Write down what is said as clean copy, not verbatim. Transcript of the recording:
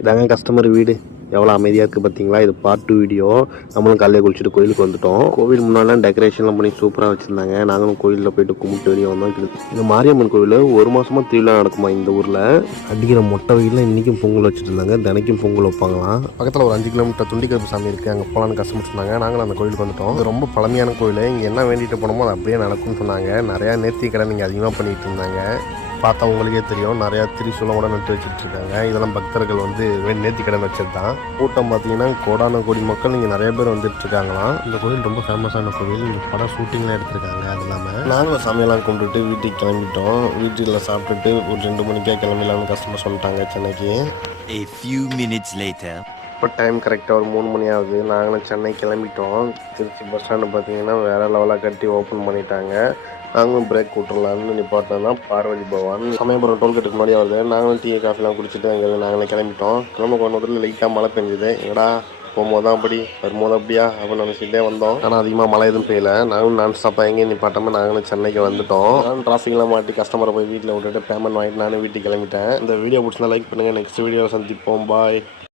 இதாங்க கஸ்டமர் வீடு எவ்வளோ அமைதியாக இருக்குது பார்த்தீங்களா. இது பார்ட் 2 வீடியோ. நம்மளும் காலையில் குளிச்சுட்டு கோயிலுக்கு வந்துட்டோம். கோவில் முன்னாலாம் டெக்கரேஷன்லாம் பண்ணி சூப்பராக வச்சுருந்தாங்க. நாங்களும் கோயிலில் போயிட்டு கும்பிட்டு வெளியே வந்தோம். இந்த மாரியம்மன் கோவில் ஒரு மாதமாக திருவிழா நடக்குமா இந்த ஊரில். அடிக்கிற மொட்டை வெயிலில் இன்றைக்கும் பொங்கல் வச்சுட்டு இருந்தாங்க. தினைக்கும் பொங்கல் வைப்பாங்களாம். பக்கத்தில் ஒரு 5 கிலோமீட்டர் துண்டிக்கருப்பு சாமி இருக்குது, அங்கே போகலான்னு கஸ்டமர் சொன்னாங்க. நாங்களும் அந்த கோயிலுக்கு வந்துட்டோம். இது ரொம்ப பழமையான கோயில். இங்கே என்ன வேண்டிட்டு போனோமோ அது அப்படியே நடக்கும்னு சொன்னாங்க. நிறையா நேர்த்தி கடன் இங்கே அதிகமாக பண்ணிகிட்டு இருந்தாங்க. பார்த்தா உங்களுக்கே தெரியும், நிறையா திரிசூலம் கூட நட்டு வச்சுட்டு இருக்காங்க. இதெல்லாம் பக்தர்கள் வந்து நேர்த்தி கடன் வச்சது தான். கூட்டம் பார்த்தீங்கன்னா கோடான கோடி மக்கள் இங்கே நிறைய பேர் வந்துட்டு இருக்காங்களாம். இந்த கோயில் ரொம்ப ஃபேமஸான கோவில். இந்த படம் ஷூட்டிங்லாம் எடுத்திருக்காங்க. அது இல்லாமல் நாங்களும் சாமியெல்லாம் கும்பிட்டுட்டு வீட்டுக்கு கிளம்பிட்டோம். வீட்டில் சாப்பிட்டுட்டு ஒரு 2 மணிக்கே கிளம்பிடலாம்னு கஸ்டமர் சொல்லிட்டாங்க சென்னைக்கு. A few minutes later. இப்போ டைம் கரெக்டாக ஒரு 3 மணி ஆகுது. நாங்களும் சென்னை கிளம்பிட்டோம். திருச்சி பஸ் ஸ்டாண்டு பார்த்தீங்கன்னா வேறு லெவலாக கட்டி ஓப்பன் பண்ணிட்டாங்க. நாங்களும் பிரேக் விட்டுறலான்னு நிப்பாட்டினா தான் பார்வதி பவான். சமயபுரம் டோல்கேட்டுக்கு முன்னாடி வருது. நாங்களும் டீ காஃபிலாம் குடிச்சிட்டு அங்கே நாங்களே கிளம்பிட்டோம். கிளம்ப கொண்டதில் லைட்டாக மழை பெஞ்சுது. எங்கடா போகும்போது தான் அப்படி வரும்போது அப்படியா அப்படின்னு நினச்சிக்கிட்டே வந்தோம். ஆனால் அதிகமாக மழை எதுவும் பெய்யல. நாங்களும் நான் ஸ்டாப்பாக எங்கேயும் நிப்பாட்டாமல் நாங்களும் சென்னைக்கு வந்துட்டோம். நான் டிராஃபிக்லாம் மாட்டி கஸ்டமரை போய் வீட்டில் விட்டுட்டு பேமெண்ட் வாங்கிட்டு நானும் வீட்டுக்கு கிளம்பிட்டேன். இந்த வீடியோ பிடிச்சிருந்தா லைக் பண்ணுங்கள். நெக்ஸ்ட் வீடியோவில் சந்திப்போம். பாய்.